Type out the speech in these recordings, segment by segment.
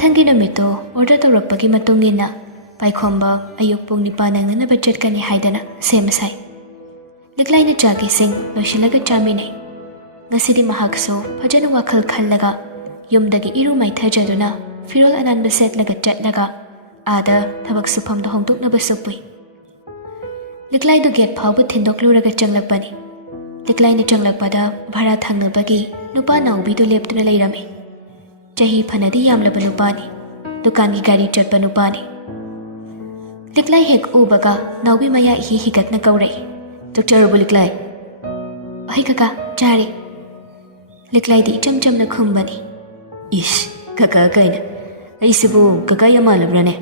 ꯃꯊꯪꯒꯤ ꯅꯨꯃꯤꯠꯇꯣ ꯑꯣꯔꯗꯔ ꯇꯧꯔꯛꯄꯒꯤ ꯃꯇꯨꯡ ꯏꯟꯅ ꯄꯥꯏꯈꯣꯝꯕ ꯑꯌꯨꯛ ꯄꯨꯡ 9 ꯅꯪꯅꯅꯕ ꯆꯠꯀꯅꯤ ꯍꯥꯏꯗꯅ ꯁꯦꯝ ꯁꯥꯏ꯫ ꯂꯤꯛꯂꯥꯏꯅ ꯆꯥꯛ ꯏꯁꯤꯡ ꯂꯣꯏꯁꯤꯜꯂꯒ ꯆꯥꯃꯤꯟꯅꯩ꯫ ꯉꯁꯤꯗꯤ ꯃꯍꯥꯛꯁꯨ ꯐꯖꯅ ꯋꯥꯈꯜ ꯈꯜꯂꯒ ꯌꯨꯝꯗꯒꯤ ꯏꯔꯨ ꯃꯥꯏꯊꯖꯗꯨꯅ ꯐꯤꯔꯣꯜ ꯑꯅꯥꯟꯕ ꯁꯦꯠꯂꯒ ꯆꯠꯂꯒ ꯑꯥꯗ ꯊꯕꯛ ꯁꯨꯐꯝꯗ ꯍꯣꯡꯗꯣꯛꯅꯕꯁꯨ ꯄꯨꯏ꯫ ꯂꯤꯛꯂꯥꯏꯗꯨ ꯒꯦꯠ ꯐꯥꯎꯕ ꯊꯤꯟꯗꯣꯛꯂꯨꯔꯒ ꯆꯪꯂꯛꯄꯅꯤ꯫ ꯂꯤꯛꯂꯥꯏꯅ ꯆꯪꯂꯛꯄꯗ ꯚꯔꯥ ꯊꯪꯅꯕꯒꯤ ꯅꯨꯄꯥ ꯅꯥꯎꯕꯤꯗꯨ ꯂꯦꯞꯇꯨꯅ ꯂꯩꯔꯝꯃꯤ꯫ ꯆꯍꯤ ꯐꯅꯗꯤ ꯌꯥꯝꯂꯕ ꯅꯨꯄꯥꯅꯤ꯫ ꯗꯨꯀꯥꯟꯒꯤ ꯒꯥꯔꯤ ꯆꯠꯄ ꯅꯨꯄꯥꯅꯤ꯫ ꯂꯤꯛꯂꯥꯏ ꯍꯦꯛ ꯎꯕꯒ ꯅꯥꯎꯕꯤ ꯃꯌꯥ ꯏꯍꯤ ꯍꯤꯒꯠꯅ ꯀꯧꯔꯛꯏ꯫ "ꯆꯥꯛ ꯆꯥꯔꯕꯣ ꯂꯤꯛꯂꯥꯏ?" "ꯑꯍꯩ ꯀꯀꯥ ꯆꯥꯔꯦ." ꯂꯤꯛꯂꯥꯏꯗꯤ ꯏꯆꯝ ꯆꯝꯅ ꯈꯨꯝꯕꯅꯤ꯫ "ꯏꯁ ꯀꯀꯥ ꯀꯥꯏꯅ, ꯑꯩꯁꯤꯕꯨ ꯀꯀꯥ ꯌꯥꯝ ꯃꯥꯜꯂꯕ꯭ꯔꯥꯅꯦ?"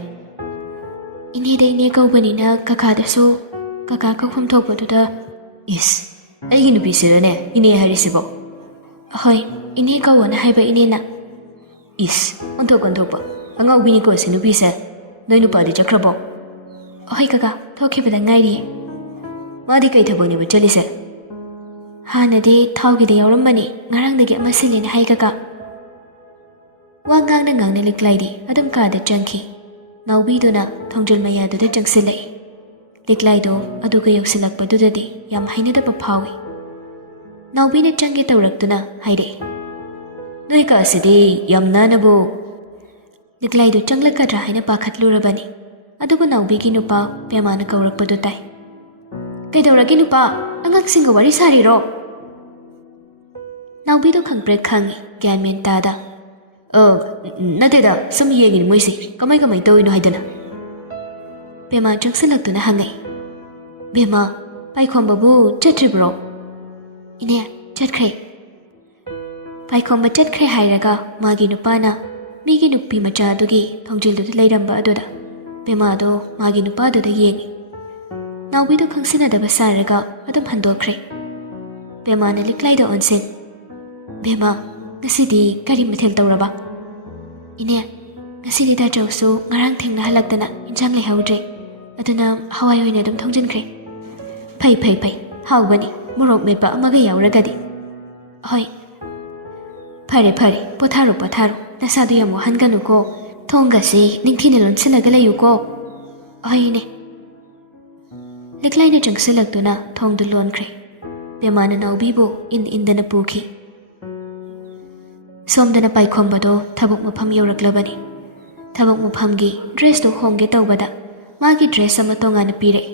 "ꯏꯅꯦꯗ ꯏꯅꯦ ꯀꯧꯕꯅꯤꯅ ꯀꯀꯥꯗꯁꯨ ꯀꯀꯥ ꯀꯧꯐꯝ ꯊꯣꯛꯄꯗꯨꯗ..." "ꯏꯁ ꯑꯩꯒꯤ ꯅꯨꯄꯤꯁꯤꯔꯅꯦ ꯏꯅꯦ ꯍꯥꯏꯔꯤꯁꯤꯕꯣ?" "ꯍꯣꯏ ꯏꯅꯦ ꯀꯧꯋꯣꯅ ꯍꯥꯏꯕ ꯏꯅꯦꯅ." "ꯏꯁ ꯑꯣꯟꯊꯣꯛ ꯑꯉꯥꯎꯕꯤꯅꯤꯀꯣ ꯁꯤ ꯅꯨꯄꯤꯁꯦ꯫ ꯅꯣꯏ ꯅꯨꯄꯥꯗꯤ ꯆꯠꯈ꯭ꯔꯕꯣ?" "ꯑꯍꯣꯏ ꯀꯀꯥ ꯊꯣꯛꯈꯤꯕꯗ ꯉꯥꯏꯔꯤꯌꯦ." "ꯃꯥꯗꯤ ꯀꯩ ꯊꯕꯛꯅꯦꯕ ꯆꯠꯂꯤꯁꯦ?" "ꯍꯥꯟꯅꯗꯤ ꯊꯥꯎꯒꯤꯗ ꯌꯥꯎꯔꯝꯕꯅꯤ, ꯉꯔꯥꯡꯗꯒꯤ ꯑꯃ ꯁꯤꯜꯂꯦꯅ ꯍꯥꯏ ꯀꯀꯥ." ꯋꯥ ꯉꯥꯡꯅ ꯂꯤꯛꯂꯥꯏꯗꯤ ꯑꯗꯨꯝ ꯀꯥꯗ ꯆꯪꯈꯤ꯫ ꯅꯥꯎꯕꯤꯗꯨꯅ ꯊꯣꯡꯖꯤꯜ ꯃꯌꯥꯗꯨꯗ ꯆꯪꯁꯤꯜꯂꯛꯏ꯫ ꯂꯤꯛꯂꯥꯏꯗꯣ ꯑꯗꯨꯒ ꯌꯧꯁꯤꯜꯂꯛꯄꯗꯨꯗꯗꯤ ꯌꯥꯝ ꯍꯩꯅꯗꯕ ꯐꯥꯎꯏ꯫ ꯅꯥꯎꯕꯤꯅ ꯆꯪꯒꯦ ꯇꯧꯔꯛꯇꯨꯅ ꯍꯥꯏꯔꯛꯏ꯫ "ꯅꯣꯏ ꯀꯥꯁꯤꯗꯤ ꯌꯥꯝ ꯅꯥꯟꯅꯕꯨ..." ꯂꯤꯛꯂꯥꯏꯗꯨ ꯆꯪꯂꯛꯀꯗ꯭ꯔꯥ ꯍꯥꯏꯅ ꯄꯥꯈꯠꯂꯨꯔꯕꯅꯤ꯫ ꯑꯗꯨꯕꯨ ꯅꯥꯎꯕꯤꯒꯤ ꯅꯨꯄꯥ ꯄꯦꯃꯥꯅ ꯀꯧꯔꯛꯄꯗꯨ ꯇꯥꯏ꯫ "ꯀꯩꯗꯧꯔꯒꯦ ꯅꯨꯄꯥ? ꯑꯉꯥꯡꯁꯤꯡꯒ ꯋꯥꯔꯤ ꯁꯥꯔꯤꯔꯣ?" ꯅꯥꯎꯕꯤꯗꯣ ꯈꯪꯄ꯭ꯔꯦꯛ ꯈꯪꯏ, ꯒ꯭ꯌꯥꯟ ꯃꯦꯟ ꯇꯥꯗ꯫ ꯅꯠꯇꯦꯗ, ꯁꯨꯝ ꯌꯦꯡꯉꯤꯅꯤ ꯃꯣꯏꯁꯤ ꯀꯃꯥꯏ ꯇꯧꯔꯤꯅꯣ ꯍꯥꯏꯗꯅ." ꯄꯦꯃꯥ ꯆꯪꯁꯤꯜꯂꯛꯇꯨꯅ ꯍꯪꯉꯛꯏ꯫ "ꯕꯦꯝꯃ, ꯄꯥꯏꯈꯣꯝꯕꯕꯨ ꯆꯠꯇ꯭ꯔꯤꯕ꯭ꯔꯣ?" "ꯏꯅꯦ ꯆꯠꯈ꯭ꯔꯦ." ꯄꯥꯏꯈꯣꯝꯕ ꯆꯠꯈ꯭ꯔꯦ ꯍꯥꯏꯔꯒ ꯃꯥꯒꯤ ꯅꯨꯄꯥꯅ ꯃꯤꯒꯤ ꯅꯨꯄꯤ ꯃꯆꯥꯗꯨꯒꯤ ꯊꯣꯡꯖꯤꯜꯗꯨꯗ ꯂꯩꯔꯝꯕ ꯑꯗꯨꯗ ꯄꯦꯃꯥꯗꯣ ꯃꯥꯒꯤ ꯅꯨꯄꯥꯗꯨꯗ ꯌꯦꯡꯉꯤ꯫ ꯅꯥꯎꯕꯤꯗꯣ ꯈꯪꯁꯤꯟꯅꯗꯕ ꯁꯥꯔꯒ ꯑꯗꯨꯝ ꯍꯟꯗꯣꯛꯈ꯭ꯔꯦ꯫ ꯄꯦꯃꯥꯅ ꯂꯤꯛꯂꯥꯏꯗ ꯑꯣꯟꯁꯤꯟ꯫ "ꯕꯦꯝꯃ, ꯉꯁꯤꯗꯤ ꯀꯔꯤ ꯃꯊꯦꯜ ꯇꯧꯔꯕ?" "ꯏꯅꯦ, ꯉꯁꯤꯗꯤ ꯗꯥꯆꯧꯁꯨ ꯉꯔꯥꯡ ꯊꯦꯡꯅ ꯍꯜꯂꯛꯇꯅ ꯏꯟꯖꯥꯡ ꯂꯩꯍꯧꯗ꯭ꯔꯦ, ꯑꯗꯨꯅ ꯍꯋꯥꯏ ꯑꯣꯏꯅ ꯑꯗꯨꯝ ꯊꯣꯡꯖꯤꯟꯈ꯭ꯔꯦ." ꯐꯩ ꯍꯥꯎꯕꯅꯤ, ꯃꯣꯔꯣꯛ ꯃꯦꯠꯄ ꯑꯃꯒ ꯌꯥꯎꯔꯒꯗꯤ." "ꯍꯣꯏ." "ꯐꯔꯦ ꯄꯣꯊꯥꯔꯣ ꯅꯁꯥꯗꯣ ꯌꯥꯝ ꯋꯥꯍꯟꯒꯅꯨꯀꯣ, ꯊꯣꯡꯒꯁꯤ ꯅꯤꯡꯊꯤꯅ ꯂꯣꯟꯁꯤꯜꯂꯒ ꯂꯩꯌꯨꯀꯣ." "ꯍꯣꯏ ꯏꯅꯦ." ꯂꯤꯛꯂꯥꯏꯅ ꯆꯪꯁꯤꯜꯂꯛꯇꯨꯅ ꯊꯣꯡꯗꯨ ꯂꯣꯟꯈ꯭ꯔꯦ꯫ ꯄꯦꯃꯥꯅ ꯅꯥꯎꯕꯤꯕꯨ ꯏꯟꯗꯅ ꯄꯨꯈꯤ꯫ ꯁꯣꯝꯗꯅ ꯄꯥꯏꯈꯣꯝꯕꯗꯣ ꯊꯕꯛ ꯃꯐꯝ ꯌꯧꯔꯛꯂꯕꯅꯤ꯫ ꯊꯕꯛ ꯃꯐꯝꯒꯤ ꯗ꯭ꯔꯦꯁꯇꯨ ꯍꯣꯡꯒꯦ ꯇꯧꯕꯗ ꯃꯥꯒꯤ ꯗ꯭ꯔꯦꯁ ꯑꯃ ꯇꯣꯉꯥꯟꯅ ꯄꯤꯔꯛꯏ꯫